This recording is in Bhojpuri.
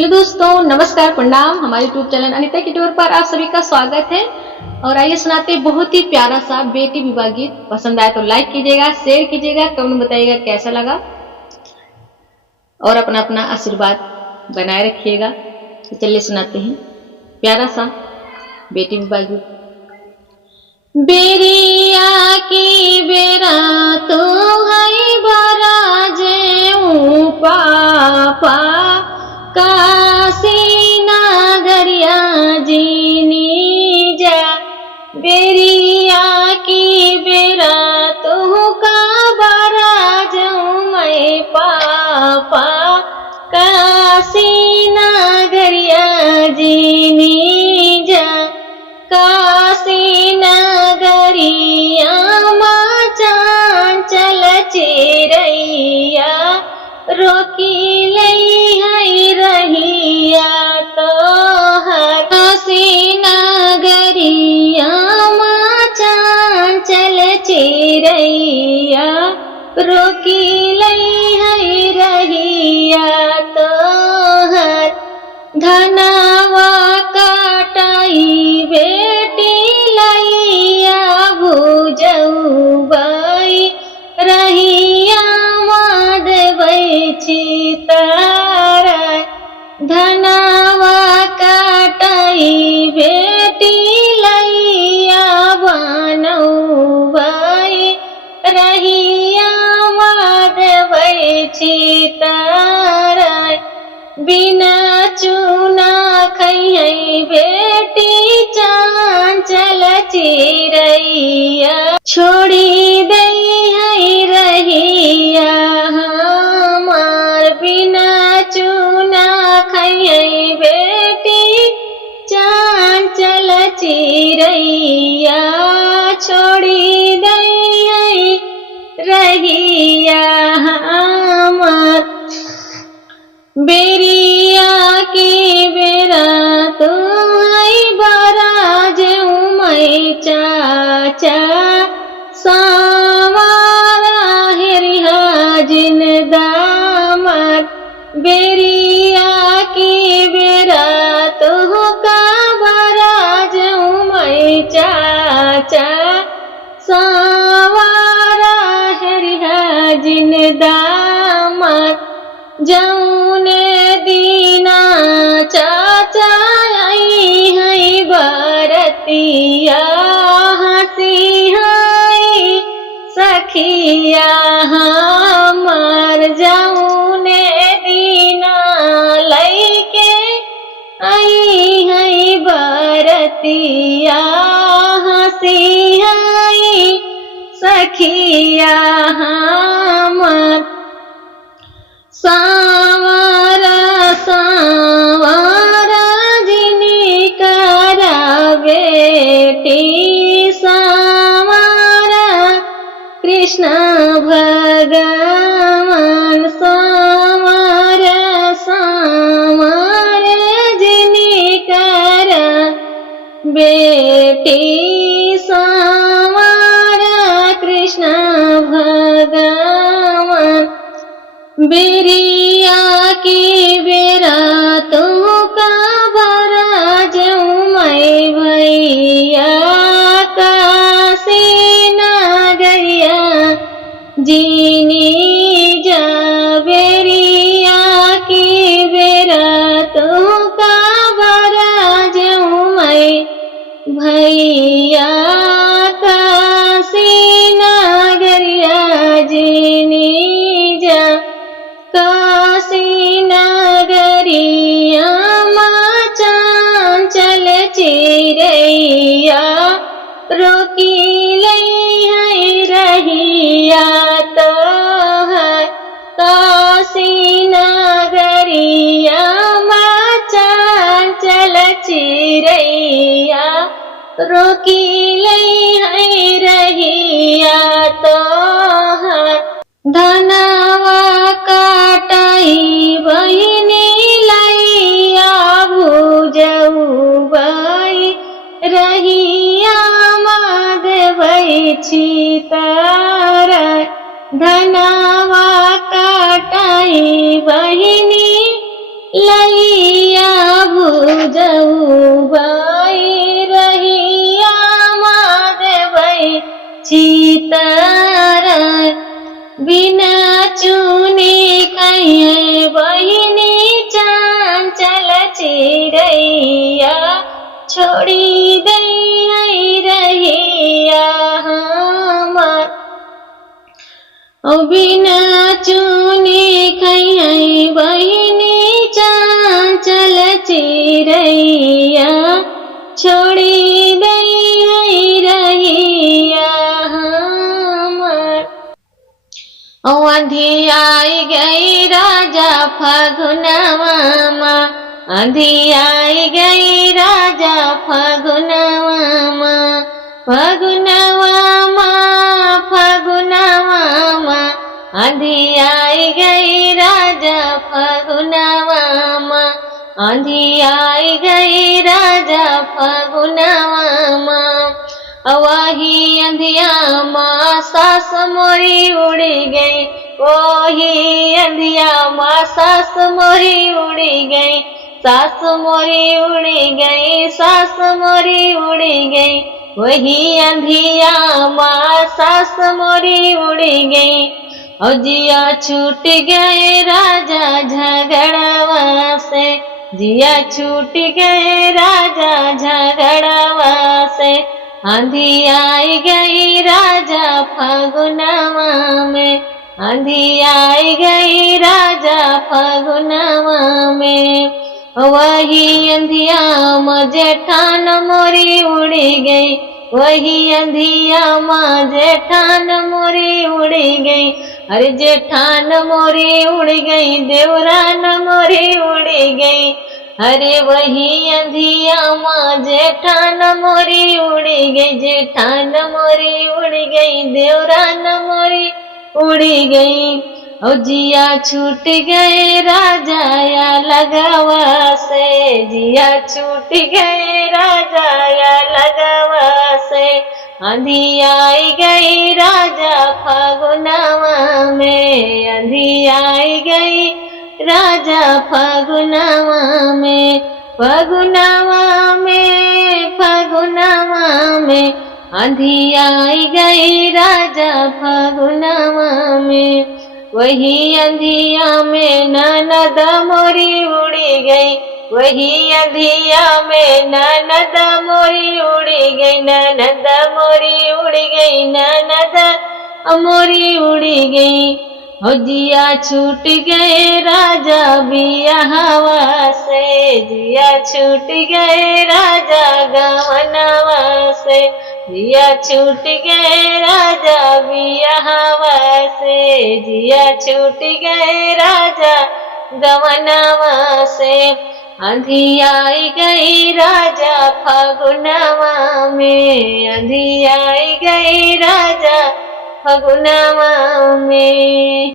हेलो दोस्तों, नमस्कार, प्रणाम। हमारे यूट्यूब चैनल अनीता की टूर पर आप सभी का स्वागत है। और आइए सुनाते हैं बहुत ही प्यारा सा बेटी विवाह गीत। पसंद आए तो लाइक कीजिएगा, शेयर कीजिएगा, कमेंट बताइएगा कैसा लगा और अपना अपना आशीर्वाद बनाए रखिएगा। तो चलिए सुनाते हैं प्यारा सा बेटी विवाह गीत। बेरिया की बेरा तो है बराजे पापा काशी नागरिया जीनी जा। बेरिया की बेरा तो का बराज मैं पापा काशी नागरिया जीनी जा। काशी नगरिया माँ चांचल चिरैया रोकी लई है रहिया तोहर। काशी नगरिया माँ चांचल चिरैया रोकी लई है रहिया तोहर। धनवा काटाई बेटी लैया भुजऊ बाई रहिया माधवई चितारा। धनवा काटाई बेटी लैया बनऊ बाई रहिया माधवई चितारा। बिना चूना खई बेटी चांचल चिरैया छोड़ी दई है रहिया हमार। बिना चूना खई बेटी चांचल चिरैया छोड़ी दई है रहिया हमार। बेरिया की बेरा तो आई बराज मैं चाचा सावारा हेरिया जिन दामर। बेरिया की बेरा तो का बराज मैं चाचा सावारा हेरिया जिन दामर। जौने दीना चाचा आई है बरतिया हंसी है सखिया हमार। जौने दीना लैके आई है बरतिया हंसी है सखिया हमार। सावारा सावारा जिनी करा बेटी सावारा कृष्ण भगवान। सावारा सावारा जिनी करा बेटी सावारा कृष्ण भगवान। बेरिया की बेरा तो का बराज मैं भैया काशी नगरिया जीनी जा। बेरिया की बेरा तो का बराज मैं भैया काशी नगरिया जीनी जा। काशी नगरिया माँ चांचल चिरैया रोकी लई है रहिया तोहर। काशी नगरिया माँ चांचल चिरैया रोकी लई है रहिया तोहर। धनवा काटाई बहिनी लैया भुजऊ बाई रहिया माधवई चितारा। धनवा काटाई बहिनी लई जऊ भाई रहिया माधवई चितर बिना चुनी कहिए बहिनी चंचल चिड़ैया छोड़ी गई रहिया हमार बिना चुनी कहिए बहिनी चंचल चिड़ैया छोड़ी गई रहिया हमार आंधी आई गई राजा फगुनवा आंधी आई गई राजा फगुनवा फगुनवा आंधी आई गई राजा फगुनवा आंधी आई गई राजा फगुनवा वही अंधिया माँ सास मोरी उड़ी गई वही अंधिया माँ सास मोरी उड़ी गई सास मोरी उड़ी गई सास मोरी उड़ी गई वही अंधिया माँ सास मोरी उड़ी गई और जिया छूट गए राजा झगड़वा से जिया छूट गए राजा झगड़वा से आंधी आई गई राजा फगुनवा में आंधी आई गई राजा फगुनवा में वही अंधिया जेठान मोरी उड़ी गई वही अंधिया जेठान मोरी उड़ी गई अरे जेठान मोरी उड़ी गई देवरान मोरी उड़ी गई अरे वही अंधिया जेठान मोरी उड़ी गई जेठान मोरी उड़ी गई देवरान मोरी उड़ी गई और जिया छूट गए राजा या लगावा से जिया छूट गए राजा या लगावा से आंधी आई गई राजा फगुनवा में आंधी आई गई राजा फगुनवा में फगुनवा में आंधी आई गई राजा फगुनवा में वही अंधिया में ननद मोरी उड़ी गई वही अंधिया में ननद मोरी उड़ी गई ननद मोरी उड़ी गई ननद मोरी उड़ी गई हो जिया छूट गए राजा बियाहवा से जिया छूट गए राजा गवनवा से जिया छूट गए राजा बियाहवा से जिया छूट गए राजा गवनवा से आंधी आई गई राजा फगुनवा में आंधी आई गई राजा फगुनवा में।